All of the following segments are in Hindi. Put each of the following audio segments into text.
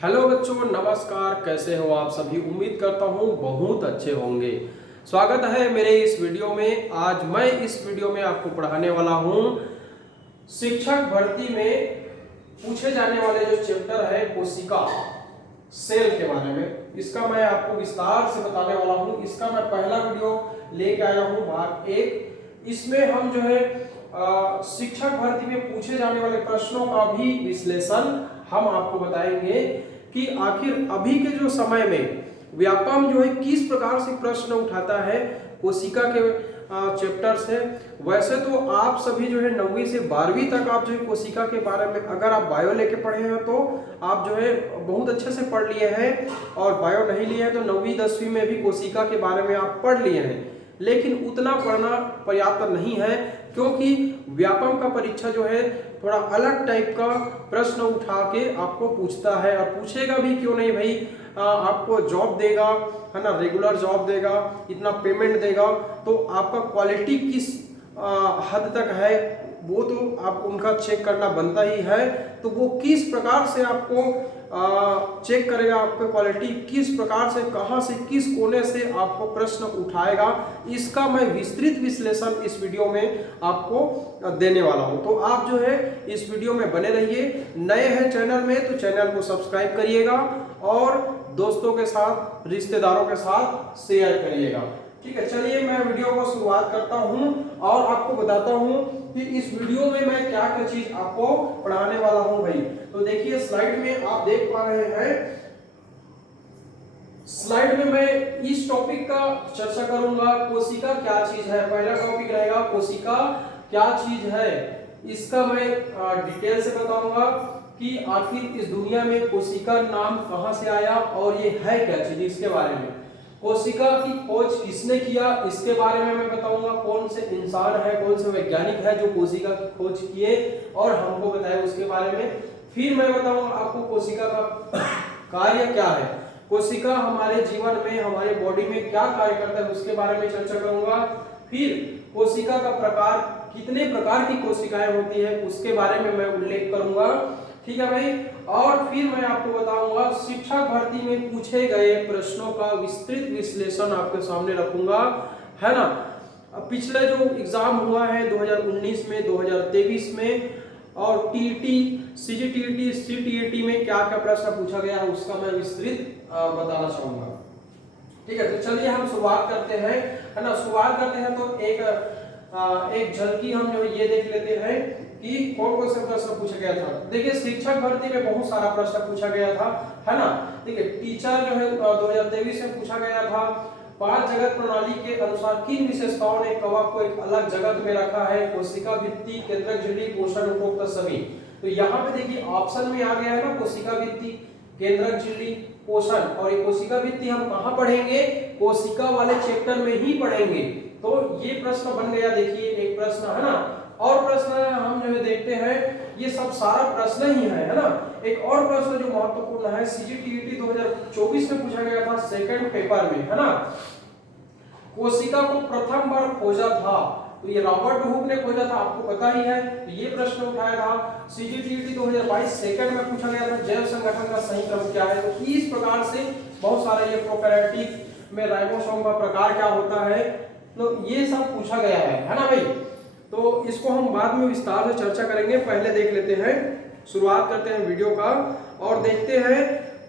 हेलो बच्चों, नमस्कार। कैसे हो आप सभी? उम्मीद करता हूँ बहुत अच्छे होंगे। स्वागत है मेरे इस वीडियो में। आज मैं इस वीडियो में आपको पढ़ाने वाला हूँ शिक्षक भर्ती में पूछे जाने वाले जो चैप्टर है कोशिका सेल के बारे में। इसका मैं आपको विस्तार से बताने वाला हूँ। इसका मैं पहला वीडियो लेके आया हूँ, भाग 1। इसमें हम जो है शिक्षक भर्ती में पूछे जाने वाले प्रश्नों का भी विश्लेषण हम आपको बताएंगे कि आखिर अभी के जो समय में व्यापम जो है किस प्रकार से प्रश्न उठाता है कोशिका के चैप्टर से। वैसे तो आप सभी जो है 9वीं से 12वीं तक आप जो है कोशिका के बारे में, अगर आप बायो लेके पढ़े हैं तो आप जो है बहुत अच्छे से पढ़ लिए हैं, और बायो नहीं लिए हैं तो 9वीं 10वीं में भी कोशिका के बारे में आप पढ़ लिए हैं। लेकिन उतना पढ़ना पर्याप्त नहीं है, क्योंकि व्यापम का परीक्षा जो है थोड़ा अलग टाइप का प्रश्न उठा के आपको पूछता है, और पूछेगा भी क्यों नहीं भाई। आपको जॉब देगा, है ना, रेगुलर जॉब देगा, इतना पेमेंट देगा, तो आपका क्वालिटी किस हद तक है वो तो आप उनका चेक करना बनता ही है। तो वो किस प्रकार से आपको चेक करेगा, आपको क्वालिटी किस प्रकार से, कहां से, किस कोने से आपको प्रश्न उठाएगा, इसका मैं विस्तृत विश्लेषण इस वीडियो में आपको देने वाला हूं। तो आप जो है इस वीडियो में बने रहिए। नए हैं चैनल में तो चैनल को सब्सक्राइब करिएगा, और दोस्तों के साथ, रिश्तेदारों के साथ शेयर करिएगा। ठीक है, चलिए मैं वीडियो को शुरुआत करता हूं और आपको बताता हूं कि इस वीडियो में मैं क्या क्या चीज आपको पढ़ाने वाला हूं भाई। तो देखिए स्लाइड में आप देख पा रहे हैं, स्लाइड में मैं इस टॉपिक का चर्चा करूंगा, कोशिका क्या चीज है। पहला टॉपिक रहेगा कोशिका क्या चीज है। इसका मैं डिटेल से बताऊंगा कि आखिर इस दुनिया में कोशिका नाम कहां से आया और ये है क्या चीज, इसके बारे में। कोशिका की खोज किसने किया, इसके बारे में मैं बताऊंगा। कौन से इंसान है, कौन से वैज्ञानिक है जो कोशिका की खोज किए और हमको बताए, उसके बारे में। फिर मैं बताऊंगा आपको कोशिका का कार्य क्या है, कोशिका हमारे जीवन में, हमारे बॉडी में क्या कार्य करता है, उसके बारे में चर्चा करूंगा। फिर कोशिका का प्रकार, कितने प्रकार की कोशिकाएं होती है, उसके बारे में मैं उल्लेख करूंगा। ठीक है भाई। और फिर मैं आपको बताऊंगा शिक्षक भर्ती में पूछे गए प्रश्नों का विस्तृत विश्लेषण आपके सामने रखूंगा, है ना। पिछले जो एग्जाम हुआ है 2019 में, 2023 में, और टीईटी, सीजीटीईटी, सीटीईटी में क्या क्या प्रश्न पूछा गया है उसका मैं विस्तृत बताना चाहूंगा। ठीक है, तो चलिए हम शुरुआत करते हैं, है ना। शुरुआत करते हैं तो एक झलकी हम जो ये देख लेते हैं कि कौन से प्रश्न पूछा गया था। देखिए शिक्षक भर्ती में बहुत सारा प्रश्न पूछा गया था, है ना। देखिए टीचर जो है 2023 में पूछा गया था। पांच जगत प्रणाली के अनुसार किन विशेषताओं ने कवक को एक अलग जगत में रखा है। कोशिका भित्ति, केंद्रक झिल्ली, पोषण, उपरोक्त सभी। तो यहाँ पे देखिए ऑप्शन में आ गया है ना, कोशिका भित्ति, केंद्रक झिल्ली, पोषण। और ये कोशिका भित्ति हम कहाँ पढ़ेंगे, कोशिका वाले चैप्टर में ही पढ़ेंगे। तो ये प्रश्न बन गया, देखिए एक प्रश्न, है ना। और प्रश्न हम जो है देखते हैं, ये सब सारा प्रश्न ही है ना। एक और प्रश्न जो महत्वपूर्ण है, सीजीटीईटी 2024 में पूछा गया था सेकंड पेपर में, है ना। कोशिका को प्रथम बार खोजा था, तो ये रॉबर्ट हुक ने खोजा था, आपको पता ही है। तो ये प्रश्न उठाया था। सीजीटीईटी 2022 सेकंड में पूछा गया था जैव संगठन का सही क्रम क्या है। तो इस प्रकार से बहुत सारे, ये प्रोकैरियोटिक में राइबोसोम का प्रकार क्या होता है, तो ये सब पूछा गया है ना भाई। तो इसको हम बाद में विस्तार से चर्चा करेंगे, पहले देख लेते हैं, शुरुआत करते हैं वीडियो का और देखते हैं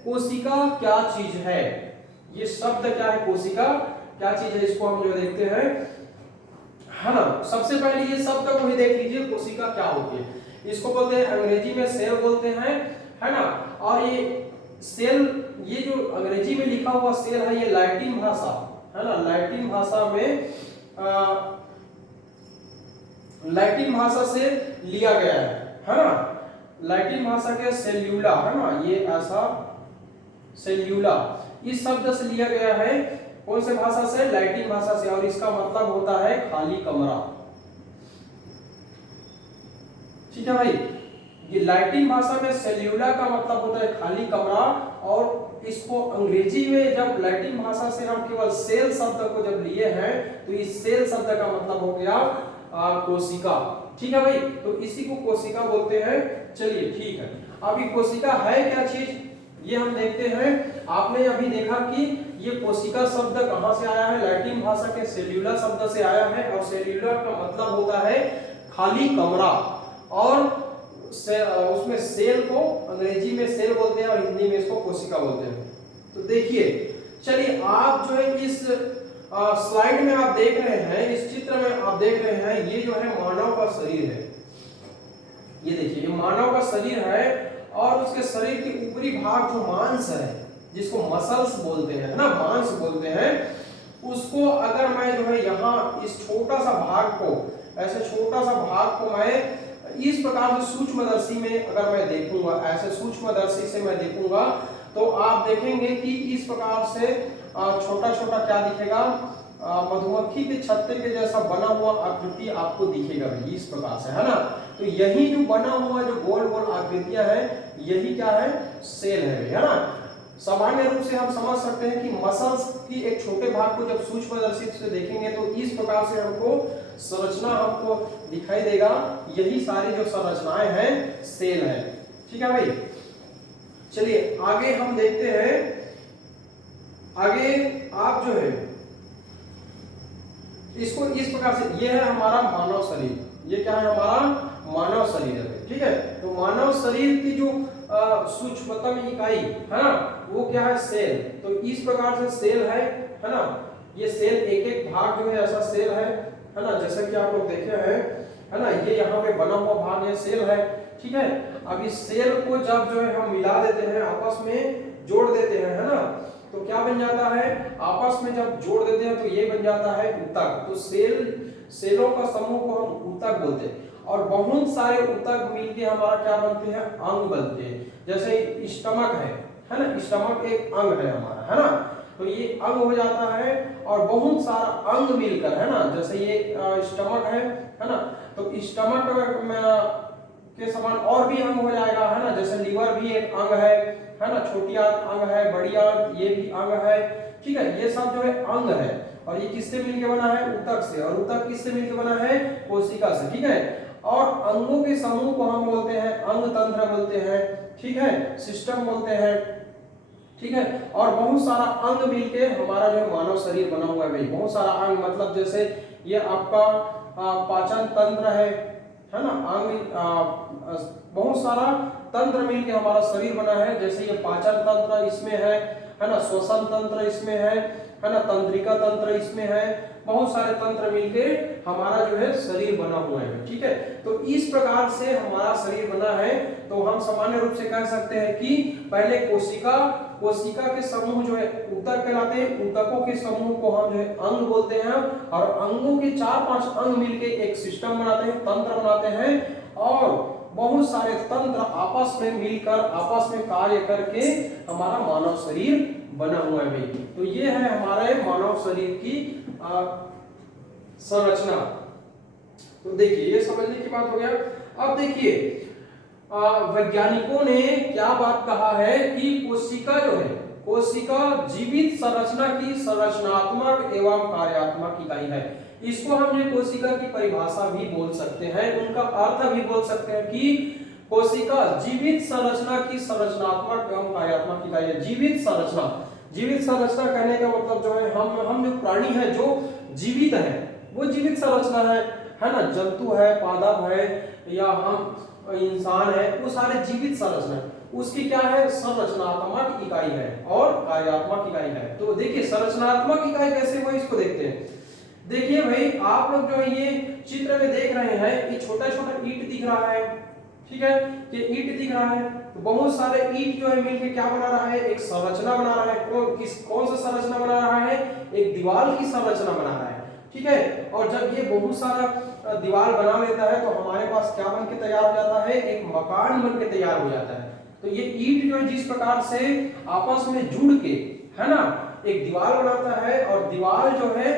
कोशिका क्या चीज है। ये शब्द क्या है, कोशिका क्या चीज है, इसको हम जो देखते हैं, है ना। सबसे पहले ये शब्द को ही देख लीजिए, कोशिका क्या होती है। इसको बोलते हैं अंग्रेजी में सेल बोलते हैं, है ना। और ये सेल, ये जो अंग्रेजी में लिखा हुआ सेल है, ये लैटिन भाषा, है ना, लैटिन भाषा में लैटिन भाषा से लिया गया है ना। लैटिन भाषा के सेल्यूला, है ना, ये ऐसा सेल्यूला इस शब्द से लिया गया है। कौन से भाषा से, लैटिन भाषा से। और इसका मतलब होता है खाली कमरा। ठीक है भाई, ये लैटिन भाषा में सेल्यूला का मतलब होता है खाली कमरा। और इसको अंग्रेजी में जब लैटिन भाषा से हम केवल सेल शब्द को जब लिए हैं, तो इस सेल शब्द का मतलब हो गया कोशिका। ठीक है भाई, तो इसी को कोशिका बोलते हैं। चलिए ठीक है, अब ये कोशिका है क्या चीज, ये हम देखते हैं। आपने अभी देखा कि ये कोशिका शब्द कहां से आया है, लैटिन भाषा के सेल्यूलर शब्द से आया है, और सेल्यूलर का मतलब होता है खाली कमरा, और उसमें सेल को अंग्रेजी में सेल बोलते हैं और हिंदी में इसको कोशिका बोलते हैं। तो देखिए, चलिए आप जो है इस स्लाइड में आप देख रहे हैं, इस चित्र में आप देख रहे हैं, ये जो है मानव का शरीर है। ये देखिए, ये मानव का शरीर है, और उसके शरीर के ऊपरी भाग जो मांस है, जिसको मसल्स बोलते हैं ना, मांस बोलते हैं, उसको अगर मैं जो है यहाँ इस छोटा सा भाग को, ऐसे छोटा सा भाग को मैं इस प्रकार से सूक्ष्मदर्शी में अगर मैं देखूंगा, ऐसे सूक्ष्मदर्शी से मैं देखूंगा, तो आप देखेंगे कि इस प्रकार से छोटा छोटा क्या दिखेगा, मधुमक्खी के छत्ते के जैसा बना हुआ आकृति आपको दिखेगा भाई, इस प्रकार से, है ना। तो यही जो बना हुआ जो गोल गोल आकृतियां हैं, यही क्या है, सेल है ना। सामान्य रूप से हम समझ सकते हैं कि मसल्स की एक छोटे भाग को जब सूक्ष्मदर्शी से देखेंगे तो इस प्रकार से हमको संरचना हमको दिखाई देगा। यही सारी जो संरचनाएं हैं, सेल है। ठीक है भाई, चलिए आगे हम देखते हैं। आगे आप जो है इसको इस प्रकार से, ये है हमारा मानव शरीर, ये क्या है, हमारा मानव शरीर है। ठीक है, तो मानव शरीर की जो सूक्ष्मतम इकाई है ना, वो क्या है, सेल। तो इस प्रकार से सेल है ना। ये सेल एक एक भाग जो है ऐसा सेल है ना, जैसे कि आप लोग देखे हैं, है ना। ये यहाँ पे बना हुआ भाग ये सेल है। ठीक है, अब इस सेल को जब जो है हम मिला देते हैं, आपस में जोड़ देते हैं, है ना, तो क्या बन जाता है, आपस में जब जोड़ देते हैं तो ये बन जाता है ऊतक। तो सेलों का समूह को हम ऊतक बोलते हैं, और बहुत सारे ऊतक मिलके हमारा क्या बनते हैं, अंग बनते हैं। जैसे स्टमक है ना, स्टमक एक अंग है हमारा, है ना। तो ये अंग हो जाता है, और बहुत सारा अंग मिलकर, है ना, जैसे ये स्टमक है ना, तो स्टमक में के समान और भी अंग हो जाएगा, है ना। जैसे लीवर भी एक अंग है ना, छोटी आंत अंग है, बड़ी आंत ये भी अंग है। ठीक है, ये सब जो है अंग है, और ये किससे मिलके बना है, ऊतक से, और ऊतक किससे मिलके बना है, कोशिका से। ठीक है, और अंगों के समूह को हम बोलते हैं अंग तंत्र बोलते हैं। ठीक है, सिस्टम बोलते हैं। ठीक है, और बहुत सारा अंग मिलके हमारा जो है मानव शरीर बना हुआ है भाई। बहुत सारा अंग मतलब जैसे ये आपका पाचन तंत्र है ना, अंग बहुत सारा तंत्र मिलके हमारा शरीर बना है। जैसे ये पाचन तंत्र इसमें है ना, श्वसन तंत्र इसमें है ना, तंत्रिका तंत्र इसमें है, बहुत सारे तंत्र मिलके हमारा जो है शरीर बना हुआ है। ठीक है, तो इस प्रकार से हमारा शरीर बना है। तो हम सामान्य रूप से कह सकते हैं कि पहले कोशिका के समूह जो है ऊतक कहलाते हैं, ऊतकों के समूह को हम जो है अंग बोलते हैं, और अंगों के 4-5 अंग मिलके एक सिस्टम बनाते हैं, तंत्र बनाते हैं, और बहुत सारे तंत्र आपस में मिलकर आपस में कार्य करके हमारा मानव शरीर बना हुआ है भाई। तो ये है हमारे मानव शरीर की संरचना। तो देखिए, ये समझने की बात हो गया। अब देखिए, वैज्ञानिकों ने क्या बात कहा है कि कोशिका जो है, कोशिका जीवित संरचना की संरचनात्मक एवं कार्यात्मक इकाई है। इसको हम ये कोशिका की परिभाषा भी बोल सकते हैं, उनका अर्थ भी बोल सकते हैं कि कोशिका जीवित संरचना की संरचनात्मक एवं कार्यात्मक इकाई है। जीवित संरचना कहने का मतलब जो है, हम जो प्राणी है जो जीवित है वो जीवित संरचना है ना। जंतु है, पादप है, या हम इंसान है, वो सारे जीवित संरचना है। उसकी क्या है, संरचनात्मक इकाई है और कार्यात्मक इकाई है। तो देखिए, संरचनात्मक इकाई कैसे हुआ, इसको देखते हैं। देखिए भाई, आप लोग जो है ये चित्र में देख रहे हैं, ये छोटा छोटा ईंट दिख रहा है। ठीक है, ये ईंट दिख रहा है, तो बहुत सारे ईंट जो है मिलकर क्या बना रहा है, एक संरचना बना रहा है। कौन सा संरचना बना रहा है, एक दीवार की संरचना बना रहा है। ठीक है, और जब ये बहुत सारा दीवार बना लेता है तो हमारे पास क्या बन के तैयार हो जाता है, एक मकान बन के तैयार हो जाता है। तो ये ईंट जो है जिस प्रकार से आपस में जुड़ के, है ना, एक दीवार बनाता है, और दीवार जो है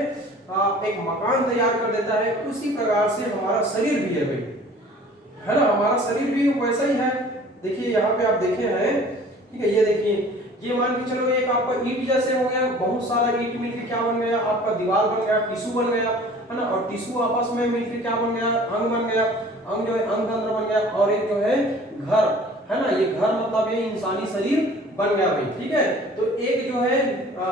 एक मकान तैयार कर देता है, उसी प्रकार से हमारा शरीर भी है भाई, है ना। हमारा शरीर भी वैसा ही है। देखिए यहाँ पे आप देखे हैं, ठीक है, ये देखिए, ये मान के चलो एक आपका ईंट जैसे हो गया, बहुत सारा ईंट मिलके क्या बन गया, आपका दीवार बन गया, टिश्यू बन गया, है ना। और टिश्यू आपस में मिलके क्या बन गया, अंग बन गया, अंग जो है अंग तंत्र बन गया, और एक जो है घर, है ना, ये घर मतलब ये इंसानी शरीर बन गया भाई, ठीक है। तो एक जो है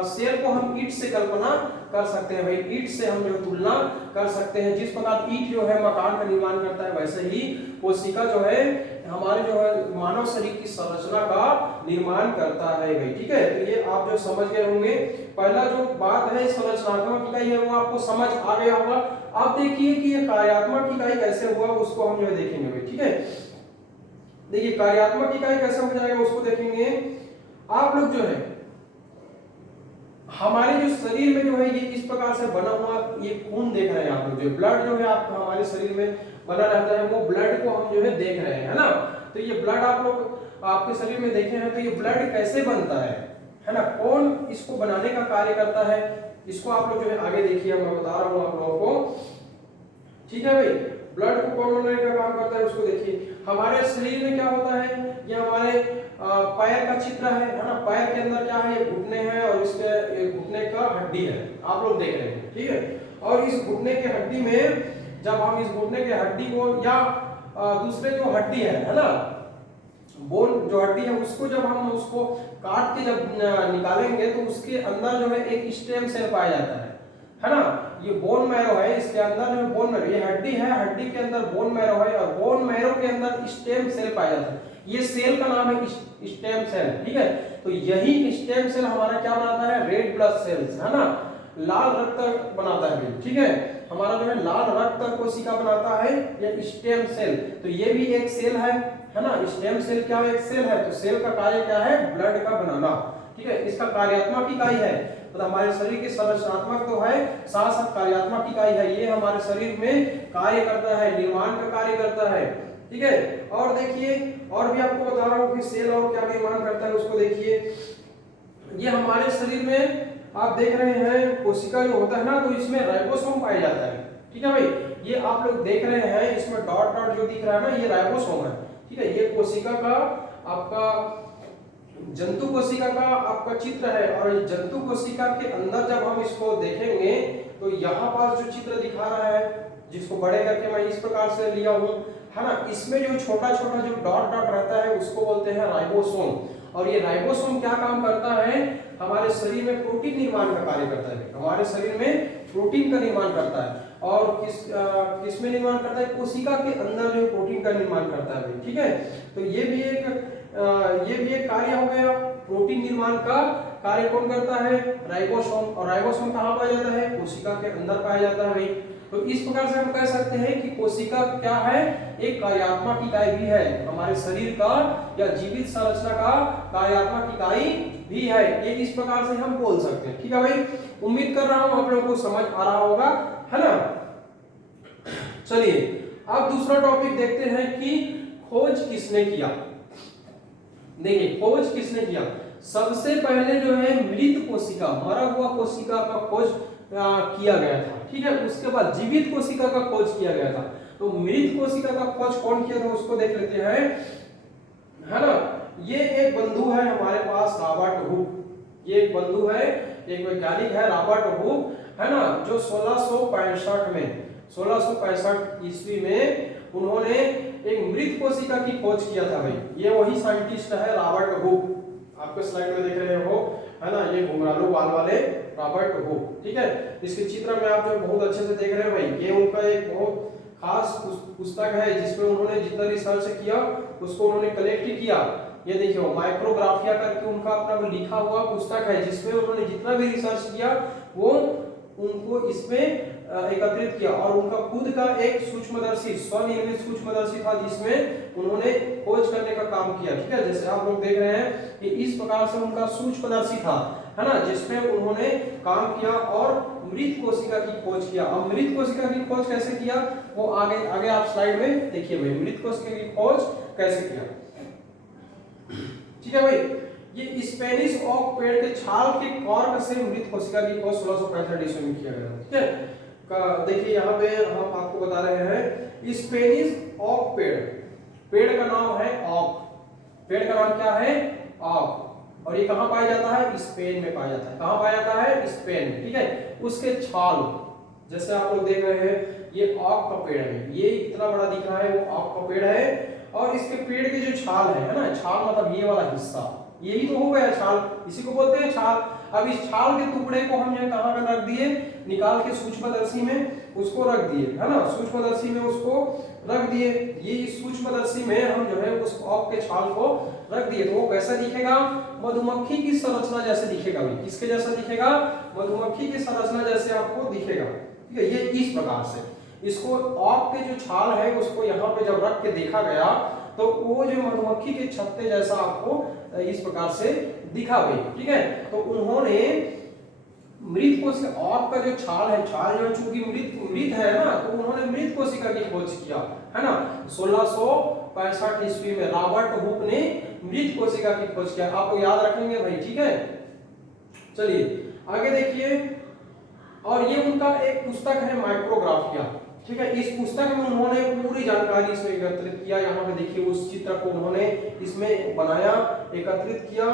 सेल को हम ईंट से कल्पना कर सकते हैं भाई, ईंट से हम जो तुलना कर सकते हैं। जिस प्रकार ईंट जो है मकान का निर्माण करता है, वैसे ही कोशिका जो है हमारे जो है मानव शरीर की संरचना का निर्माण करता है भाई, ठीक है। तो ये आप जो समझ गए होंगे, पहला जो बात है संरचनात्मक इकाई है वो आपको समझ आ गया होगा। अब देखिए कि ये कार्यात्मक इकाई कैसे हुआ, उसको हम जो है देखेंगे भाई, ठीक है। देखिए कार्यात्मक इकाई कैसे हो जाएगा उसको देखेंगे। आप लोग जो है हमारे जो शरीर में जो है ये इस प्रकार से बना हुआ ये खून देख रहे हैं आप लोग, जो ब्लड जो है आप हमारे शरीर में बना रहता है, वो ब्लड को हम जो है देख रहे हैं, है ना। तो ये ब्लड आप लोग आपके शरीर में देखे हैं, तो ये ब्लड कैसे बनता है ना, कौन इसको बनाने का कार्य करता है, इसको आप लोग जो है आगे देखिए, मैं बता रहा हूँ आप लोगों को, ठीक है भाई। ब्लड को कौन बनाने का काम करता है उसको देखिए। हमारे शरीर में क्या होता है, ये हमारे पैर का चित्र है ना। पैर के अंदर क्या है, ये घुटने हैं और इसके घुटने का हड्डी है, आप लोग देख रहे हैं, ठीक है। और इस घुटने के हड्डी में जब हम इस घुटने के हड्डी को या दूसरे जो हड्डी है ना, बोन जो हड्डी है, उसको जब हम उसको काट के जब निकालेंगे तो उसके अंदर जो है एक स्टेम सेल पाया जाता है ना। ये बोन मैरो है, इसके अंदर जो बोन मैरो, ये हड्डी है, हड्डी के अंदर बोन मैरो है और बोन मैरो के अंदर स्टेम सेल पाया जाता है। ये सेल का नाम है स्टेम सेल, ठीक है। तो यही स्टेम सेल हमारा क्या बनाता है, रेड ब्लड सेल्स, है ना, लाल रक्त बनाता है, ठीक है। हमारा जो है लाल रक्त कोशिका बनाता है ये स्टेम सेल। तो ये भी एक सेल है ना। स्टेम सेल क्या है, एक सेल है। तो सेल का कार्य क्या है, ब्लड का बनाना, ठीक है। इसका कार्यात्मक इकाई है, तो हमारे शरीर की संरचनात्मक तो है, साथ साथ कार्यात्मक इकाई है। ये हमारे शरीर में कार्य करता है, निर्माण का कार्य करता है, ठीक है। और देखिए और भी आपको बता रहा हूँ कि सेल और क्या निर्माण करता है उसको देखिए। ये हमारे शरीर में आप देख रहे हैं कोशिका जो होता है ना, तो इसमें राइबोसोम पाया जाता है, ठीक है भाई। ये आप लोग देख रहे हैं, इसमें डॉट डॉट जो दिख रहा है ना, ये राइबोसोम है, ठीक है। ये कोशिका का आपका जंतु कोशिका का आपका चित्र है। और जंतु कोशिका के अंदर जब हम इसको देखेंगे तो यहाँ पर जो चित्र दिखा रहा है, जिसको बड़े करके मैं इस प्रकार से लिया हूँ, है ना, इसमें जो छोटा छोटा जो डॉट डॉट रहता है उसको बोलते हैं राइबोसोम। और ये राइबोसोम क्या काम करता है, हमारे शरीर में प्रोटीन निर्माण का कार्य करता है, हमारे शरीर में प्रोटीन का निर्माण करता है। और किसमें निर्माण करता है, कोशिका के अंदर जो प्रोटीन का निर्माण करता है, ठीक है। तो ये भी एक कार्य हो गया, प्रोटीन निर्माण का कार्य कौन करता है, राइबोसोम। और राइबोसोम कहाँ पाया जाता है, कोशिका के अंदर पाया जाता है भाई। तो इस प्रकार से हम कह सकते हैं कि कोशिका क्या है, एक कार्यात्मक इकाई भी है, हमारे शरीर का या जीवित संरचना का कार्यात्मक इकाई भी है। ये इस प्रकार से हम बोल सकते हैं, ठीक है भाई। उम्मीद कर रहा हूं आप लोगों को समझ आ रहा होगा, है ना। चलिए अब दूसरा टॉपिक देखते हैं कि खोज किसने किया। देखिए खोज किसने किया, सबसे पहले जो है मृत कोशिका, मरा हुआ कोशिका का खोज किया गया था, ठीक है। उसके बाद जीवित कोशिका का खोज किया गया था। तो मृत कोशिका का खोज कौन किया था उसको देख लेते हैं, है ना। ये एक बंधु है हमारे पास, रॉबर्ट हुक। ये एक बंधु है, एक वैज्ञानिक है रॉबर्ट हुक, है ना, जो 1665 ईस्वी में उन्होंने एक मृत कोशिका की खोज किया था भाई। ये वही साइंटिस्ट है रॉबर्ट हुक, आपके स्लाइड में देख रहे हो, है ना, ये घुंघरालू बाल वाले रॉबर्ट हुक, ठीक है। इसके चित्र में आप जो बहुत अच्छे से देख रहे हैं भाई, ये उनका एक बहुत खास पुस्तक है जिसमें उन्होंने जितना रिसर्च किया उसको उन्होंने कलेक्ट किया। ये देखिए माइक्रोग्राफिया करके उनका अपना लिखा हुआ पुस्तक है, जिसमें उन्होंने जितना भी रिसर्च किया वो उनको इसमें एकत्रित किया। और उनका खुद का एक सूक्ष्मदर्शी, स्वनिर्मित सूक्ष्मदर्शी था, जिसमें उन्होंने खोज करने का काम किया, ठीक है। जैसे आप लोग देख रहे हैं कि इस प्रकार से उनका सूक्ष्मदर्शी था, है ना, जिसमें उन्होंने काम किया और मृत कोशिका की खोज किया। अब मृत कोशिका की खोज कैसे किया वो आगे आगे आप स्लाइड में देखिए भाई, मृत कोशिका की खोज कैसे किया, ठीक है भाई। ये स्पेनिश ओक पेड़ के छाल के कॉर्क से मृत कोशिका की खोज 1665 ईस्वी में किया गया, ठीक है। देखिए यहाँ पे हम आपको बता रहे हैं स्पेनिश ओक पेड़ का नाम है ओक, पेड़ का नाम क्या है, ओक। और ये कहाँ पाया जाता है, स्पेन में पाया जाता है। कहाँ पाया जाता है, स्पेन, ठीक है। उसके छाल जैसे आप लोग देख रहे हैं, ये ओक का पेड़ है, ये इतना बड़ा दिख रहा है, वो ओक का पेड़ है। और इसके पेड़ के जो छाल है ना, छाल मतलब ये वाला हिस्सा, यही तो हो गया छाल, इसी को बोलते हैं छाल। अब इस छाल के टुकड़े को हम कहाँ पे रख दिए, निकाल के सूक्ष्मदर्शी में उसको रख दिए, है ना, सूक्ष्मदर्शी में उसको रख दिए। ये इस सूक्ष्मदर्शी में हम जो है उस ऑक के छाल को रख दिए, तो वो कैसा दिखेगा, मधुमक्खी की संरचना जैसे दिखेगा भाई। किसके जैसा दिखेगा, मधुमक्खी की संरचना जैसे आपको दिखेगा। ठीक है, ये इस प्रकार से इसको ऑक के जो छाल है उसको यहाँ पे जब रख के देखा गया तो वो जो मधुमक्खी के छत्ते जैसा आपको इस प्रकार से दिखा भाई। ठीक है, तो उन्होंने मृत कोशिका, ऑक का जो छाल है, छाल जो चूंकि मृत है ना, तो उन्होंने मृत कोशिका की खोज किया, है ना। 1665 ईस्वी में रॉबर्ट हुक ने मृत कोशिका की खोज किया, आपको याद रखेंगे भाई। ठीक है, चलिए आगे देखिए। और ये उनका एक पुस्तक है माइक्रोग्राफिया। ठीक है, इस पुस्तक में उन्होंने पूरी जानकारी इसमें एकत्रित किया। यहाँ पे देखिए उस चित्र को उन्होंने इसमें बनाया, एकत्रित किया,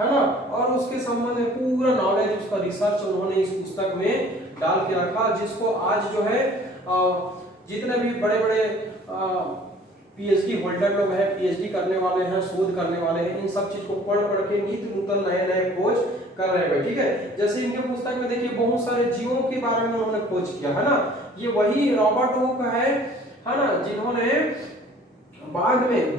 है ना, और उसके संबंध में पूरा नॉलेज, उसका रिसर्च उन्होंने इस पुस्तक में डाल के रखा, जिसको आज जो है जितने भी बड़े बड़े पीएचडी होल्डर लोग हैं, पीएचडी करने वाले हैं, शोध करने वाले हैं, इन सब चीज को पढ़ के नित्य नूतन नए नए खोज कर रहे हैं। ठीक है, जैसे इनके पुस्तक में देखिए बहुत सारे जीवों के बारे में उन्होंने खोज किया, है ना। ये वही रॉबर्ट हुक है ना, जिन्होंने बाद में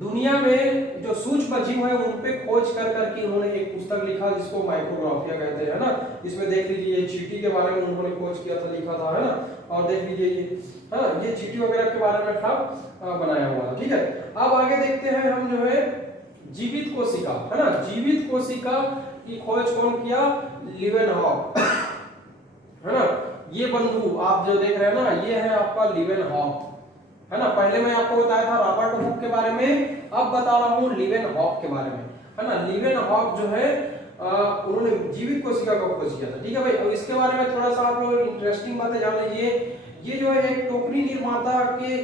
दुनिया में जो सूक्ष्म जीव है उन पे खोज कर करके उन्होंने एक पुस्तक लिखा जिसको माइक्रोग्राफिया कहते हैं, है ना। इसमें देख लीजिए ये चींटी के बारे में उन्होंने खोज किया था, लिखा था, है ना। और देख लीजिए ये चींटी वगैरह के बारे में था बनाया हुआ था। ठीक है, अब आगे देखते हैं हम जो है जीवित कोशिका, है ना। जीवित कोशिका की खोज कौन किया, लीवेनहॉक, है ना। ये बंधु आप जो देख रहे हैं ना, ये है आपका लीवेनहॉक, है ना। पहले मैं आपको बताया था रॉबर्ट हुक के बारे में, अब बता रहा हूँ लीवेनहॉक के बारे में, है ना। लीवेनहॉक जो है उन्होंने जीवित कोशिका का खोज किया था। ठीक है भाई, अब इसके बारे में थोड़ा सा आप लोग इंटरेस्टिंग बातें जान लीजिए। ये जो है एक टोकरी निर्माता के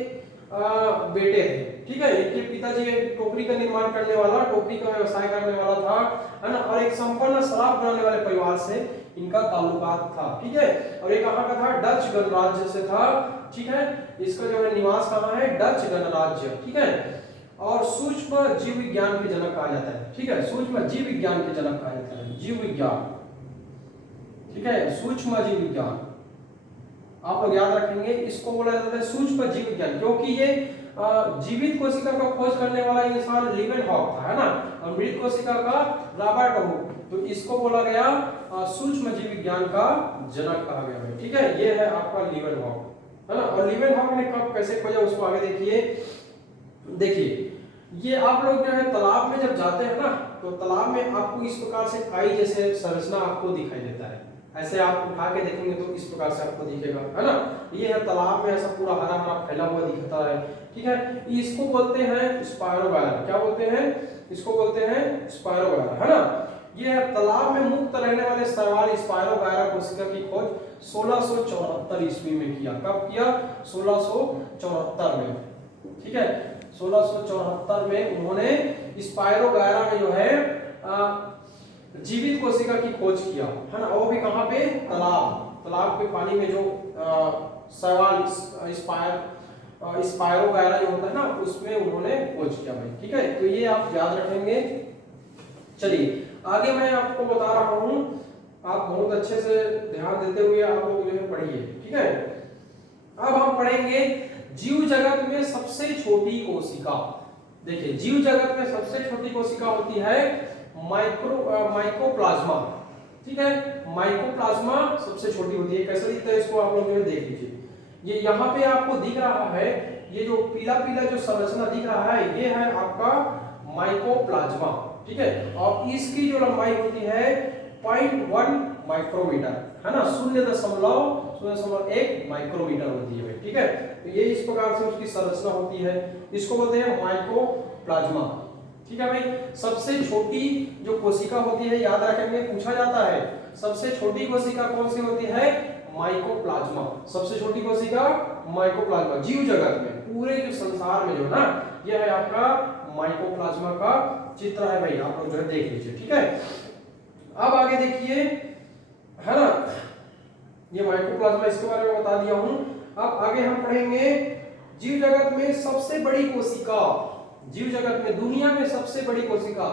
बेटे थे। ठीक है, इनके पिताजी एक टोकरी का निर्माण करने वाला, टोकरी का व्यवसाय करने वाला था, है ना, और एक संपन्न शराब बनाने वाले परिवार से इनका ताल्लुकात था। ठीक है, और ये कहाँ का था, डच गणराज्य से था। ठीक है, इसका जो है निवास कहाँ है, डच गणराज्य। ठीक है, और सूक्ष्म जीव विज्ञान के जनक कहा जाता है। ठीक है, सूक्ष्म जीव विज्ञान के जनक कहा जाता है, जीव विज्ञान। ठीक है, सूक्ष्म जीव विज्ञान आप लोग याद रखेंगे, इसको बोला जाता है सूक्ष्म जीव विज्ञान, क्योंकि ये जीवित कोशिका का खोज करने वाला इंसान लीवेनहॉक था, है ना, और मृत कोशिका का रॉबर्ट हुक, तो इसको बोला गया सूक्ष्म जीव विज्ञान का जनक कहा गया है। ठीक है, ये है आपका लीवेनहॉक, है ना। और लीवेनहॉक ने कब कैसे खोजा उसको आगे देखिए ये आप लोग जो है तालाब में जब जाते हैं ना, तो तालाब में आपको इस प्रकार से काई जैसे संरचना आपको दिखाई देता है। ऐसे आप उठा के देखेंगे तो इस प्रकार से आपको दिखेगा, है ना। ये है तालाब में ऐसा पूरा हरा हरा फैला हुआ दिखता है। ठीक है, इसको बोलते हैं स्पायरोगायर। क्या बोलते हैं, इसको बोलते हैं स्पायरोगायर, है ना। ये है तालाब में मुक्त रहने वाले शैवाल स्पायरोगायर कोशिका की खोज 1674 ईस्वी में किया। कब किया, 1674 में। ठीक है, 1674 में उन्होंने स्पायरोगायरा में जो है जीवित कोशिका की खोज किया, है ना। वो भी कहाँ पे, तालाब के पानी में जो शैवाल स्पायरोगायरा जो होता है ना, उसमें उन्होंने खोज किया भाई। ठीक है, तो ये आप याद रखेंगे। चलिए आगे मैं आपको बता रहा हूँ, आप बहुत अच्छे से ध्यान देते हुए आप लोग जो है पढ़िए। ठीक है, अब हम पढ़ेंगे जीव जगत में सबसे छोटी कोशिका। देखिए जीव जगत में सबसे छोटी कोशिका होती है माइकोप्लाज्मा। ठीक है, माइकोप्लाज्मा सबसे छोटी होती है। कैसे दिखता है इसको आप लोग जो देख लीजिए, ये यहाँ पे आपको दिख रहा है, ये जो पीला पीला जो संरचना दिख रहा है ये है आपका माइकोप्लाज्मा। ठीक है, और इसकी जो लंबाई होती है 0.1 माइक्रोमीटर, है ना, 0.01 माइक्रोमीटर होती है। ठीक है, तो ये इस प्रकार से उसकी संरचना होती है, इसको बोलते हैं माइकोप्लाज्मा। ठीक है भाई, सबसे छोटी जो कोशिका होती है, याद रखेंगे, पूछा जाता है सबसे छोटी कोशिका कौन सी होती है, माइकोप्लाज्मा। सबसे छोटी कोशिका माइकोप्लाज्मा जीव जगत में, पूरे जो संसार में जो ना, यह है आपका माइकोप्लाज्मा का चित्र है भाई, आप लोग जो है देख लीजिए। ठीक है, अब आगे देखिए, है ना, ये माइकोप्लाज्मा इसके बारे में बता दिया हूं। अब आगे हम पढ़ेंगे जीव जगत में सबसे बड़ी कोशिका, जीव जगत में दुनिया में सबसे बड़ी कोशिका।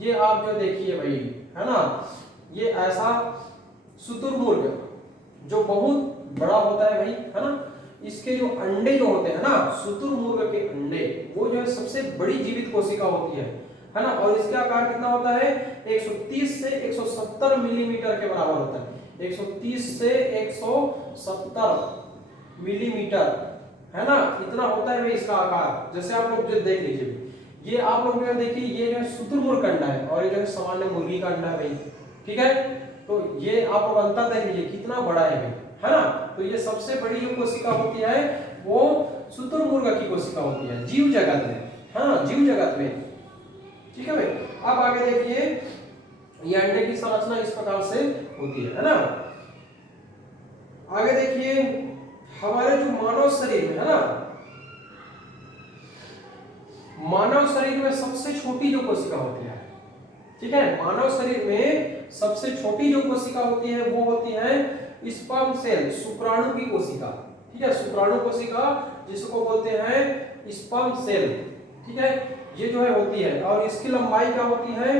ये आप जो देखिए भाई, है ना, ये ऐसा शुतुरमुर्ग जो बहुत बड़ा होता है भाई, है ना, इसके जो अंडे जो होते हैं ना, शुतुरमुर्ग के अंडे, वो जो है सबसे बड़ी जीवित कोशिका होती है ना, और इसका आकार कितना होता है, 130 से 170 मिलीमीटर के बराबर होता है, 130 से 170 मिलीमीटर, है ना, इतना होता है भाई इसका आकार। जैसे आप लोग जो देख लीजिए, ये आप लोग जो देखिए, ये जो है शुतुरमुर्ग का अंडा है और ये जो है सामान्य मुर्गी का अंडा है भाई, ठीक है। तो ये आप लोग अंतर देख लीजिए कितना बड़ा है भाई, है ना। तो ये सबसे बड़ी जो कोशिका होती है वो शुतुरमुर्ग की कोशिका होती है जीव जगत में, हाँ, जीव जगत में, ठीक है भाई। अब आगे देखिए, ये अंडे की संरचना इस प्रकार से होती है ना। आगे देखिए, हमारे जो मानव शरीर में, है ना, मानव शरीर में सबसे छोटी जो कोशिका होती है, ठीक है, मानव शरीर में सबसे छोटी जो कोशिका होती है वो होती है स्पर्म सेल, शुक्राणु की कोशिका, ठीक है, शुक्राणु कोशिका जिसको बोलते हैं स्पर्म सेल, ठीक है, ये जो है होती है, और इसकी लंबाई क्या होती है,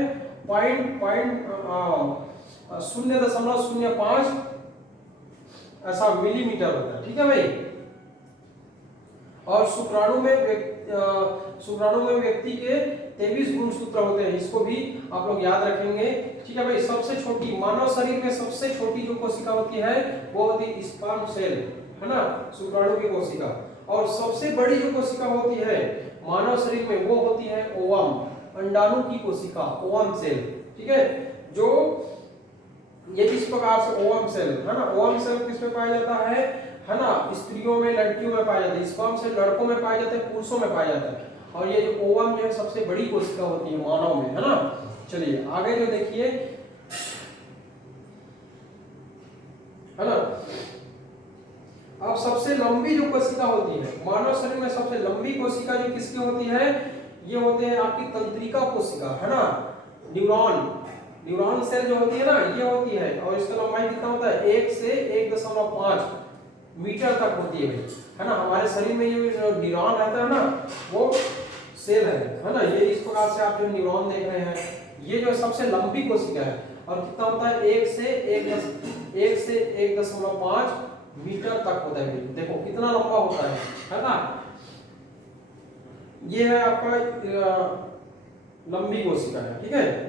0.05 ऐसा मिलीमीटर होता है, ठीक है भाई। और शुक्राणु में व्यक्ति के 23 गुणसूत्र होते हैं, इसको भी आप लोग याद रखेंगे, ठीक है भाई। सबसे छोटी, मानव शरीर में सबसे छोटी जो कोशिका होती है वो होती है स्पर्म सेल, है ना, शुक्राणु की कोशिका। और सबसे बड़ी जो कोशिका होती है मानव शरीर में वो होती है ओवम, अंडाणु की कोशिका, ओवम सेल, ठीक है। जो ये इस प्रकार से ओवम सेल, है ना, ओवम सेल किसमें पाया जाता है ना, स्त्रियों में, लड़कियों में पाया जाता है, स्पर्म सेल लड़कों में पाया जाता है, पुरुषों में पाया जाता है, और ये जो ओवम जो है सबसे बड़ी कोशिका होती है मानव में, है ना। चलिए आगे जो देखिए, है ना, अब सबसे लंबी जो कोशिका होती है मानव शरीर में, सबसे लंबी कोशिका जो किसकी होती है, ये होते हैं आपकी तंत्रिका कोशिका, है ना, न्यूरॉन सेल जो होती है ना, ये होती है, और इसका लंबाई कितना होता है, 1 से 1.5 मीटर तक होती है ना। हमारे शरीर में ये जो न्यूरॉन रहता है ना, वो सेल है ना, ये इस प्रकार से आप जो न्यूरॉन देख रहे हैं, ये जो सबसे लंबी कोशिका है, और कितना होता है, 1 से 1.5 मीटर तक होता है, देखो कितना लंबा होता है ना। ये है आपका लंबी कोशिका है, ठीक है।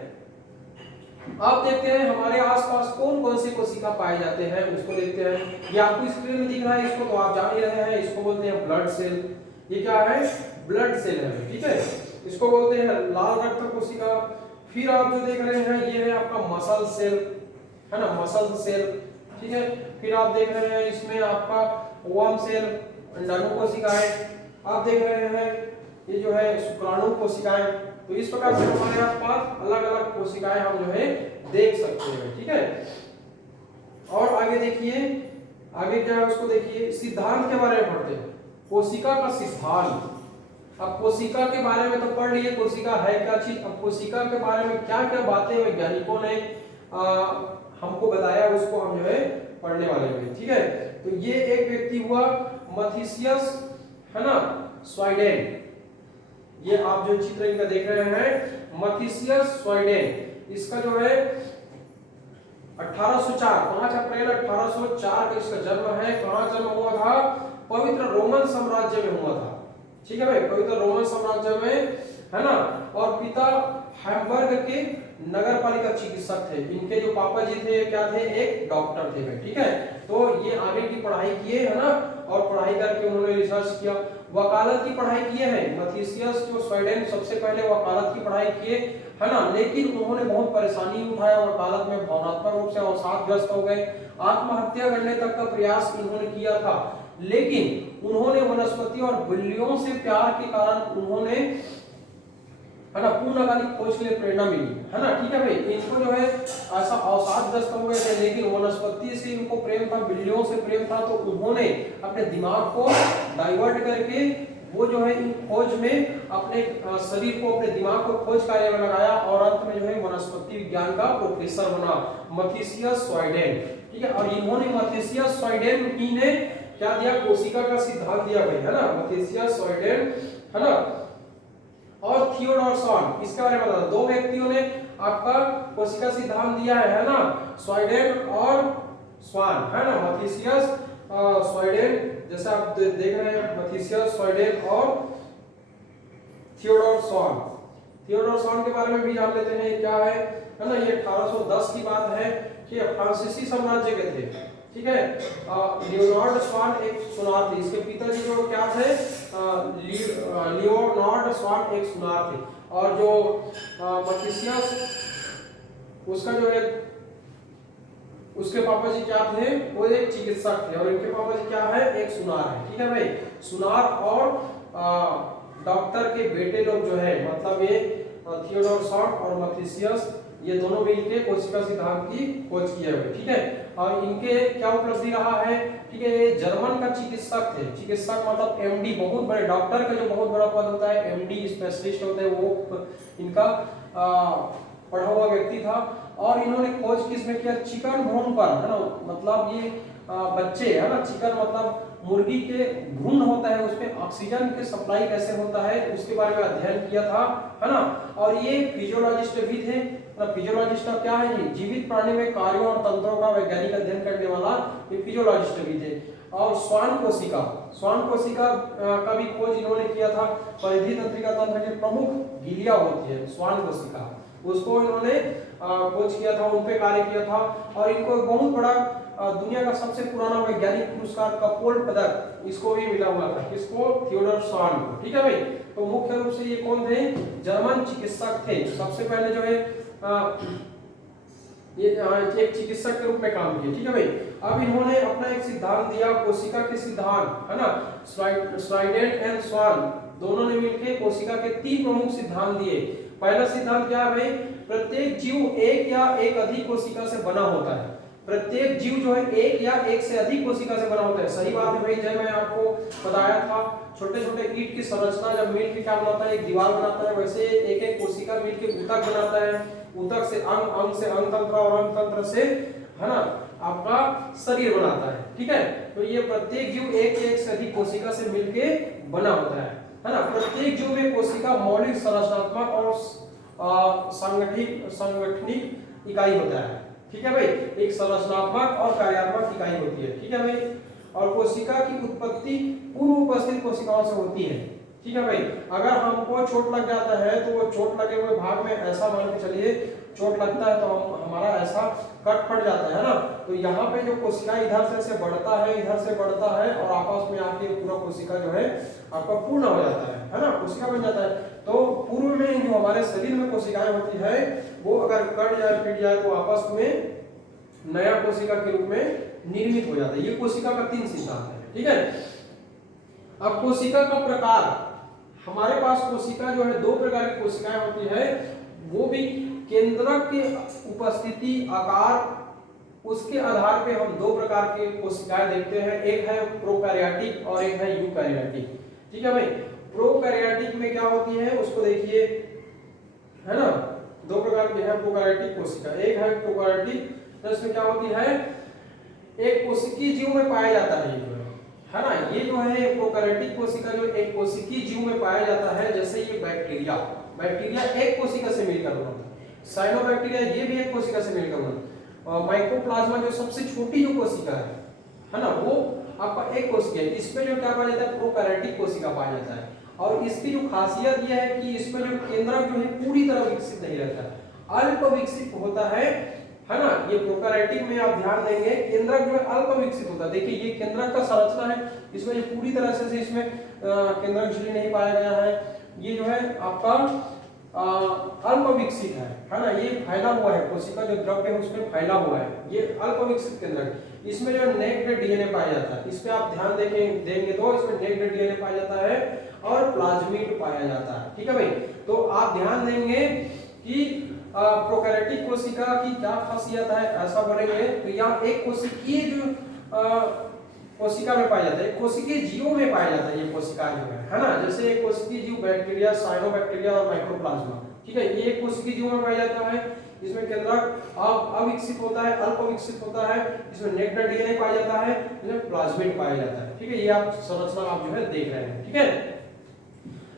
आप देखते हैं हमारे आसपास कौन कौन से कोशिका पाए जाते हैं, उसको देखते हैं। ये आपको स्क्रीन में दिख रहा है, इसको तो आप जान ही रहे हैं, इसको बोलते हैं ब्लड सेल। ये क्या है, ब्लड सेल है, ठीक है। इसको बोलते हैं लाल रक्त कोशिका। फिर आप जो देख रहे हैं ये है आपका मसल सेल, है ना, मसल सेल, ठीक है। फिर आप देख रहे हैं इसमें आपका ओवम सेल, अंडाणु कोशिका है। आप देख रहे हैं ये जो है शुक्राणु कोशिकाएं। तो इस प्रकार से हमारे आसपास अलग अलग कोशिकाएं हम जो है देख सकते हैं, ठीक है। और आगे देखिए, आगे क्या है उसको देखिए, सिद्धांत के बारे में पढ़ते हैं, कोशिका का सिद्धांत। अब कोशिका के बारे में तो पढ़ लिए, कोशिका है क्या चीज। अब कोशिका के बारे में क्या क्या बातें वैज्ञानिकों ने हमको बताया, उसको हम जो है पढ़ने वाले हैं, ठीक है। तो ये एक व्यक्ति हुआ मैथियस, है ना, स्वाइडेन। ये आप जो चित्र इनका देख रहे हैं, मैथियस स्वाइडेन, इसका जो है 1804, 5 अप्रैल 1804 का इसका जन्म है। कहाँ जन्म हुआ था, पवित्र रोमन साम्राज्य में हुआ था, ठीक है भाई, पवित्र रोमन साम्राज्य में, है ना। और पिता हैम्बर्ग के नगर पालिका चिकित्सक थे। इनके जो पापा जी थे क्या थे, एक डॉक्टर थे भाई, ठीक है। तो ये आगे की पढ़ाई किए, है ना, और पढ़ाई करके उन्होंने रिसर्च किया, वकालत की पढ़ाई किए हैं। मैथियस जो स्वाइडेन सबसे पहले वकालत की पढ़ाई किए, है ना, लेकिन उन्होंने बहुत परेशानी उठाया वकालत में, भावनात्मक रूप से अवसादग्रस्त हो गए, आत्महत्या करने तक का प्रयास इन्होंने किया था। लेकिन उन्होंने वनस्पति और बिल्लियों से प्यार के कारण उन्होंने, है ना, पूर्णकालिक खोज के लिए प्रेरणा मिली, है ना, ठीक है भाई। इनको जो है ऐसा अवसादग्रस्त हो गए थे, लेकिन वनस्पति से इनको प्रेम था, बिल्लियों से प्रेम था, तो उन्होंने अपने दिमाग को डाइवर्ट करके वो जो है इन खोज में अपने शरीर को, अपने दिमाग को खोज कार्य में लगाया, और अंत में जो है वनस्पति विज्ञान का प्रोफेसर बना मैथियस स्वाइडेन, ठीक है। और इन्होंने मैथियस स्वाइडेन ही ने क्या दिया, कोशिका का सिद्धांत दिया भाई, है ना, मैथियस स्वाइडेन, है ना। और थियोडोर स्वान, इसके बारे में बता दो व्यक्तियों ने आपका कोशिका सिद्धांत दिया है ना, स्वाइडेन और स्वान, है ना, मैथेसियस स्वाइडेन, जैसे आप देख रहे हैं मैथेसियस स्वाइडेन और थियोडोर स्वान। थियोडोर स्वान के बारे में भी जान लेते हैं क्या है ना, ये 1810 की बात है कि फ्रांसीसी साम्राज्य के थे, ठीक है। लियोनार्ड स्वान एक सुनार थे, इसके पिताजी जो क्या थे, लियोनार्ड स्वान एक सुनार थे, और जो मैथेसियस उसका जो है उसके पापा जी क्या थे, वो एक चिकित्सक थे, और इनके पापा जी क्या है, एक सुनार है, ठीक है भाई। सुनार और डॉक्टर के बेटे लोग जो है, मतलब ये थियोडोर स्वान और मैथेसियस, ये दोनों मिलके कोशिका सिद्धांत की खोज किए हुए, ठीक है। और इनके क्या उपलब्धि रहा है, ठीक है, ये जर्मन का चिकित्सक थे, चिकित्सक मतलब एमडी, बहुत बड़े डॉक्टर का जो बहुत बड़ा पद होता है, एमडी स्पेशलिस्ट होते हैं, वो इनका पढ़ा हुआ व्यक्ति था। और इन्होंने खोज किसमें किया, चिकन भ्रूण पर, है ना, मतलब ये बच्चे, है ना, चिकन मतलब मुर्गी के भ्रूण होता है, उसमें ऑक्सीजन की सप्लाई कैसे होता है उसके बारे में अध्ययन किया था, है ना। और ये फिजियोलॉजिस्ट भी थे, फिजियोलॉजिस्ट क्या है जी, जीवित प्राणी में कार्यों और तंत्रों का वैज्ञानिक अध्ययन करने वाला ये फिजियोलॉजिस्ट भी थे। और श्वान कोशिका का भी खोज इन्होंने किया था। परिधि तंत्रिका तंत्र के प्रमुख गिलिया होती है श्वान कोशिका, उसको इन्होंने खोज किया था, उन पे कार्य किया था। और इनको बहुत बड़ा दुनिया का सबसे पुराना वैज्ञानिक पुरस्कार कपोल पदक इसको भी मिला हुआ था, किसको, थियोडोर स्वान को, ठीक है भाई। तो मुख्य रूप से ये कौन थे, जर्मन चिकित्सक थे, सबसे पहले जो है ये एक चिकित्सक के रूप में काम किए, ठीक है भाई। अब इन्होंने अपना एक सिद्धांत दिया, कोशिका के सिद्धांत, है ना, स्वाइडेन एंड स्वान दोनों ने मिलकर कोशिका के 3 प्रमुख सिद्धांत दिए। पहला सिद्धांत क्या है भाई, प्रत्येक जीव एक या एक अधिक कोशिका से बना होता है। प्रत्येक जीव जो है एक या एक से अधिक कोशिका से बना होता है, सही बात है भाई। जब मैं आपको बताया था छोटे छोटे ईंट की संरचना जब मिल के क्या बनाता है, एक दीवार बनाता है, वैसे एक एक कोशिका मिल के ऊतक बनाता है, ऊतक से अंग, अंग से अंग तंत्र और अंग तंत्र से, है ना, आपका शरीर बनाता है, ठीक है। तो ये प्रत्येक जीव एक या एक से अधिक कोशिका से मिलके बना होता है ना। प्रत्येक जीव में कोशिका मौलिक संरचनात्मक और संगठनिक इकाई होता है, ठीक है भाई। एक संरचनात्मक और कार्यात्मक इकाई होती है, ठीक है भाई। और कोशिका की उत्पत्ति पूर्व उपस्थित कोशिकाओं से होती है, ठीक है भाई। अगर हमको चोट लग जाता है तो वो चोट लगे हुए भाग में ऐसा मान के चलिए, चोट लगता है तो हमारा ऐसा कट फट जाता है ना, तो यहाँ पे जो कोशिका इधर से बढ़ता है, इधर से बढ़ता है, और आपस में आके पूरा कोशिका जो है आपका पूर्ण हो जाता है ना, कोशिका बन जाता है। तो पूर्व में जो हमारे शरीर में कोशिकाएं होती है, वो अगर कट जाए फिट जाए तो आपस में नया कोशिका के रूप में निर्मित हो जाता है। ये कोशिका का 3 सिद्धांत है, ठीक है। अब कोशिका का प्रकार, हमारे पास कोशिका जो है 2 प्रकार की कोशिकाएं होती है, वो भी केंद्रक की उपस्थिति, आकार, उसके आधार पे हम 2 प्रकार के कोशिकाएं देखते हैं, एक है प्रोकैरियोटिक और एक है यूकैरियोटिक, ठीक है भाई। प्रोकैरियोटिक में क्या होती है उसको देखिए, है ना, 2 प्रकार की है प्रोकैरियोटिक कोशिका। एक है प्रोकैरियोटिक, इसमें क्या होती है, एक कोशिकीय जीव में पाया जाता है, ये है ना, ये जो है प्रोकैरियोटिक कोशिका जो एक कोशिकीय जीव में पाया जाता है, जैसे ये बैक्टीरिया एक कोशिका से मिलकर बना होता है, साइनोबैक्टीरिया ये भी एक कोशिका से मिलकर बना, और माइकोप्लाज्मा जो सबसे छोटी जो कोशिका है ना, वो आपका एक कोशिका है। इसमें जो क्या पाया जाता है, प्रोकैरियोटिक कोशिका पाया जाता है। और इसकी जो खासियत यह है कि इसमें जो केंद्रक जो है पूरी तरह विकसित नहीं रहता है, अल्प विकसित होता है ना। ये प्रोकैरियोटिक में आप ध्यान देंगे केंद्रक जो है अल्प विकसित होता है। देखिए ये केंद्रक का संरचना है, इसमें जो पूरी तरह से इसमें केंद्रक झिल्ली नहीं पाया गया है, ये जो है आपका अल्प विकसित है ना। ये फैला हुआ है, कोशिका जो द्रव्य है उसमें फैला हुआ है, ये अल्प विकसित केंद्रक। इसमें जो नेक्ड डीएनए पाया जाता है, इस पे आप ध्यान देंगे तो इसमें नेक्ड डीएनए पाया जाता है और प्लाज्मिड पाया जाता है, ठीक है भाई। तो आप ध्यान देंगे कि प्रोकैरियोटिक कोशिका की क्या खासियत है, ऐसा बोलेंगे तो यहाँ एक कोशिकीय जो कोशिका में पाया जाता है, कोशिकीय जीवों में पाया जाता है ये कोशिका जो है ना। जैसे एक कोशिकीय जीव बैक्टीरिया, साइनोबैक्टीरिया और माइकोप्लाज्मा, ठीक है, ये एक कोशिकीय जीव में पाया जाता है। इसमें केंद्रक अविकसित होता है, अल्प विकसित होता है, इसमें नेक्ड डीएनए पाया जाता है, इसमें प्लाज्मिड पाया जाता है, ठीक है। ये आप संरचना आप जो है देख रहे हैं, ठीक है।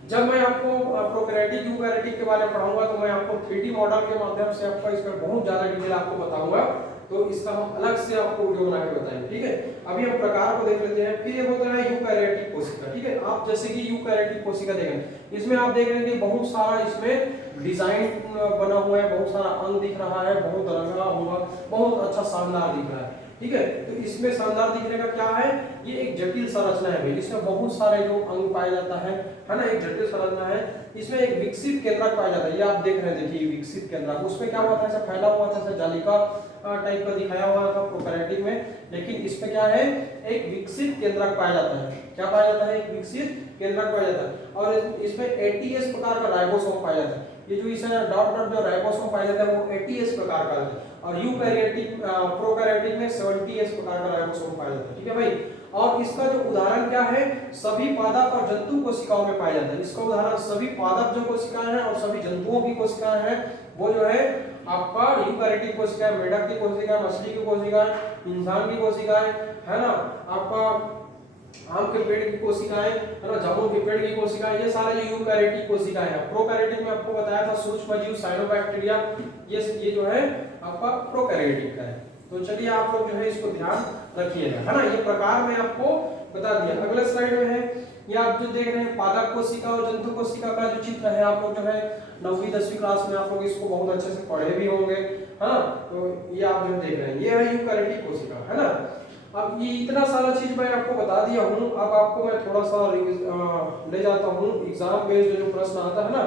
जब मैं आपको प्रोकैरियोटिक यूकैरियोटिक के बारे में पढ़ाऊंगा तो मैं आपको 3D मॉडल के माध्यम से आपका इसमें बहुत ज्यादा डिटेल आपको बताऊंगा, तो इसका हम अलग से आपको वीडियो बना के बताएंगे, ठीक है। अभी हम प्रकार को देख लेते हैं। फिर ये होता है यूकैरियोटिक कोशिका, ठीक है। आप जैसे कि यूकैरियोटिक कोशिका देखें, इसमें आप देख रहे हैं कि बहुत सारा इसमें डिजाइन बना हुआ है, बहुत सारा अंग दिख रहा है, बहुत रंगा हुआ, बहुत अच्छा शानदार दिख रहा है, ठीक है। तो इसमें शानदार दिखने का क्या है, ये एक जटिल संरचना है भाई, इसमें बहुत सारे जो अंग पाया जाता है ना, एक जटिल संरचना है। इसमें एक विकसित केंद्रक पाया जाता है, ये आप देख रहे हैं, देखिए विकसित केंद्रक। उसमें क्या हुआ था, ऐसा फैला हुआ था, ऐसा जालिका टाइप का दिखाया हुआ था प्रोकैरियोटिक में, लेकिन इसमें क्या है, एक विकसित केंद्रक पाया जाता है। क्या पाया जाता है, एक विकसित केंद्रक पाया जाता है, और इसमें एटीएस प्रकार का राइबोसोम पाया जाता है। ये जो इसमें डॉट डॉट जो राइबोसोम पाया जाता है वो एटीएस प्रकार का है, और यूकैरियोटिक प्रोकैरियोटिक में 70S प्रकार का राइबोसोम पाया जाता है, ठीक है भाई। और इसका जो उदाहरण क्या है, सभी पादप और जंतु कोशिकाओं में पाया जाता है। इसका उदाहरण सभी पादप जो कोशिकाएं हैं और सभी जंतुओं की कोशिकाएं हैं, वो जो है आपका यूकैरियोटिक कोशिकाएं, मेढक की कोशिकाएं, मछली की कोशिकाएं, इंसान की कोशिकाएं, है ना, आपका आम के पेड़ की कोशिकाएं, है ना, जामुन के पेड़ की कोशिकाएं, ये सारे जो यूकैरियोटिक कोशिकाएं हैं। प्रोकैरियोटिक में आपको बताया था सूक्ष्मजीव, साइनोबैक्टीरिया, ये जो है आपका प्रोकैरियोटिक का है। तो चलिए आप लोग जो है इसको ध्यान रखिएगा, है ना। ये प्रकार में आपको बता दिया। अगले स्लाइड में है, ये आप जो देख रहे हैं पादप कोशिका और जंतु कोशिका का जो चित्र है, आप लोग जो है 9वीं 10वीं क्लास में आप लोग इसको बहुत अच्छे से पढ़े भी होंगे, है ना। तो ये आप जो देख रहे हैं, ये है यूकैरियोटिक कोशिका, है ना। अब ये इतना सारा चीज मैं आपको बता दिया हूँ, अब आपको मैं थोड़ा सा ले जाता हूँ एग्जाम बेस्ड जो प्रश्न आता है ना,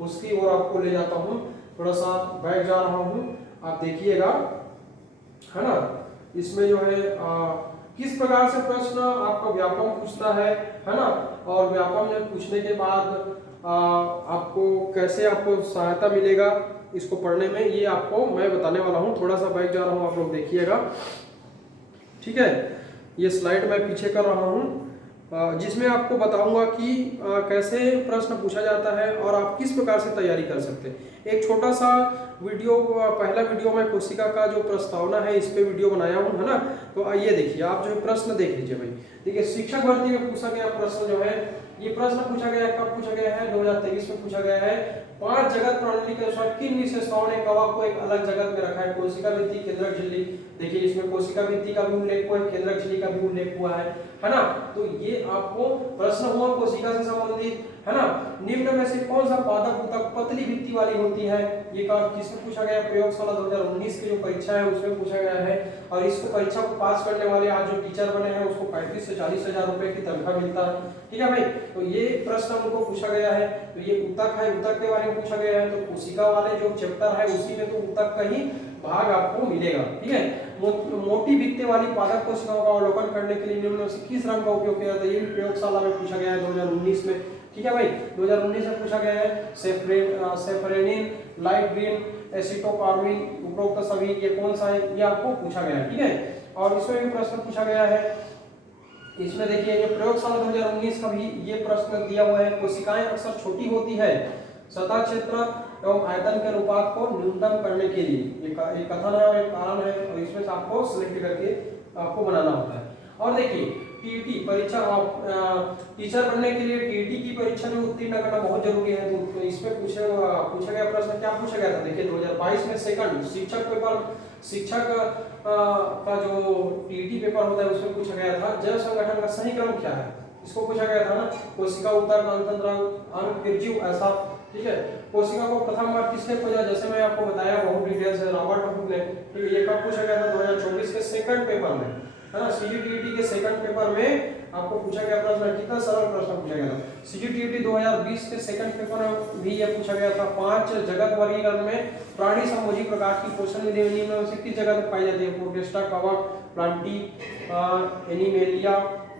उसकी ओर आपको ले जाता हूँ, थोड़ा सा बैठ जा रहा हूँ, आप देखिएगा, है ना। इसमें जो है किस प्रकार से प्रश्न आपका व्यापम पूछता है ना, और व्यापम में पूछने के बाद आपको कैसे आपको सहायता मिलेगा इसको पढ़ने में, ये आपको मैं बताने वाला हूँ। थोड़ा सा बैठ जा रहा हूँ, आप लोग देखिएगा, ठीक है। ये स्लाइड मैं पीछे कर रहा हूँ, जिसमें आपको बताऊंगा कि कैसे प्रश्न पूछा जाता है और आप किस प्रकार से तैयारी कर सकते हैं। एक छोटा सा वीडियो, पहला वीडियो में कोशिका का जो प्रस्तावना है इस पे वीडियो बनाया हूँ, है ना। तो आइए देखिए, आप जो है प्रश्न देख लीजिए भाई। देखिए, शिक्षक भर्ती में पूछा गया प्रश्न जो है, ये प्रश्न पूछा गया, कब पूछा गया है, 2023 में पूछा गया है। 5 जगत प्रणाली के अनुसार किन विशेषताओं ने कवक को एक अलग जगत में रखा है। कोशिका भित्ति, केंद्रक झिल्ली, देखिए इसमें कोशिका भित्ति का भी उल्लेख हुआ है, केंद्रक झिल्ली का भी उल्लेख हुआ है ना। तो ये आपको प्रश्न हुआ कोशिका से संबंधित, है ना। निम्न में से कौन सा पादप ऊतक पतली भित्ति वाली होती है, ये किसमें पूछा गया, प्रयोगशाला 2019 की जो परीक्षा है उसमें पूछा गया है। और इसको परीक्षा को पास करने वाले आज जो टीचर बने हैं उसको 35 से 40 हजार रुपए की तनख्वाह मिलता है, ठीक है भाई। तो ये प्रश्न उनको पूछा गया है। तो ये ऊतक है, ऊतक के बारे में पूछा गया है, तो कोशिका वाले जो चैप्टर है उसी में तो ऊतक का ही भाग आपको मिलेगा, ठीक है। मोटी भित्ति वाली पादप कोशिकाओं का अवलोकन करने के लिए निम्न में से किस रंग का उपयोग किया जाता है, ये भी प्रयोगशाला में पूछा गया है 2019 में, ठीक है भाई। 2019 में पूछा गया है सेफरेनिन, लाइट ग्रीन, एसिटोकार्बिन, उपरोक्त सभी ये कौन सा है, ये आपको पूछा गया है, ठीक है। और इसमें भी प्रश्न पूछा गया है। इसमें देखिए ये प्रयोगशाला 2019 का भी ये प्रश्न दिया हुआ है। कोशिकाएं अक्सर छोटी होती है सतह क्षेत्र एवं आयतन के अनुपात को न्यूनतम करने के लिए, ये कथन है और एक कारण है, और इसमें से आपको सिलेक्ट करके आपको बनाना होता है। और देखिए टीईटी परीक्षा, टीचर बनने के लिए टीईटी की परीक्षा में उत्तीर्ण करना बहुत जरूरी है। तो इसमें पूछा गया प्रश्न क्या पूछा गया था, देखिए 2022 में सेकंड शिक्षक पेपर, शिक्षक का जो टीईटी पेपर होता है उसमें पूछा गया था जैव संगठन का सही क्रम क्या है, इसको पूछा गया था ना। कोशिका ऊतक, अंततंत्र, अंग, निर्जीव, ऐसा, ठीक है। कोशिका को प्रथम बार किसने खोजा, जैसे मैं आपको बताया बहुत डिटेल से, रॉबर्ट हुक ने, ठीक है। ये कब पूछा गया था, 2024 के सेकंड पेपर में, है ना। सीजीटीईटी के सेकंड पेपर में आपको पूछा गया प्रश्न, कितना सरल प्रश्न पूछा गया था। सीजीटीईटी 2020 के सेकंड पेपर में भी ये पूछा गया था। 5 जगत वर्गीकरण में प्राणी संभोजी प्रकार की पोषण विधि में से किस जगह पाई जाती है, प्रोटिस्टा, कवक, प्लांटी, एनिमेलिया,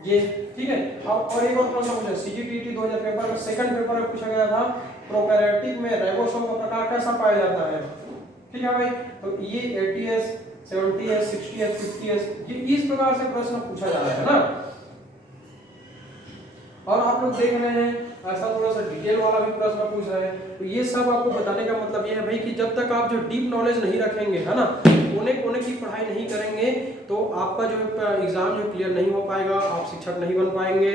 ये, ठीक है। अब और एक और प्रश्न पूछा सीजीटीईटी 2000 पेपर में सेकंड पेपर में पूछा गया था, प्रोकैरियोटिक में राइबोसोम का प्रकार कैसा पाया जाता है, ठीक है भाई। तो ये 80S, 70S, 60S, 50S, ये इस प्रकार से प्रश्न पूछा जा रहा है ना। और आप लोग देख रहे हैं ऐसा थोड़ा सा डिटेल वाला भी प्रश्न पूछ रहे हैं। तो ये सब आपको बताने का मतलब ये है भाई कि जब तक आप जो डीप नॉलेज नहीं रखेंगे, है ना, कोने कोने की पढ़ाई नहीं करेंगे तो आपका जो एग्जाम जो क्लियर नहीं हो पाएगा, आप शिक्षक नहीं बन पाएंगे,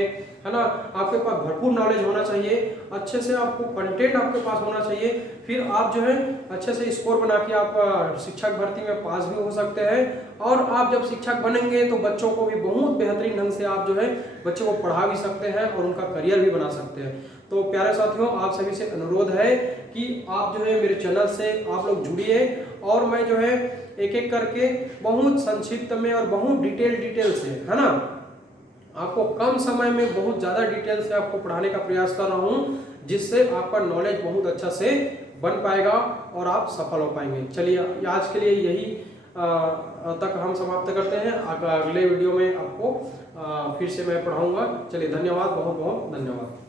है ना। आपके पास भरपूर नॉलेज होना चाहिए, अच्छे से आपको कंटेंट आपके पास होना चाहिए, फिर आप जो है अच्छे से स्कोर बना के आप शिक्षक भर्ती में पास भी हो सकते हैं। और आप जब शिक्षक बनेंगे तो बच्चों को भी बहुत बेहतरीन ढंग से आप जो है बच्चों को पढ़ा भी सकते हैं और उनका करियर भी बना सकते हैं। तो प्यारे साथियों, आप सभी से अनुरोध है कि आप जो है मेरे चैनल से आप लोग जुड़िए और मैं जो है एक एक करके बहुत संक्षिप्त में और बहुत डिटेल से, है ना, आपको कम समय में बहुत ज़्यादा डिटेल से आपको पढ़ाने का प्रयास कर रहा हूँ, जिससे आपका नॉलेज बहुत अच्छा से बन पाएगा और आप सफल हो पाएंगे। चलिए आज के लिए यही तक हम समाप्त करते हैं। अगले वीडियो में आपको फिर से मैं पढ़ाऊँगा। चलिए धन्यवाद, बहुत बहुत धन्यवाद।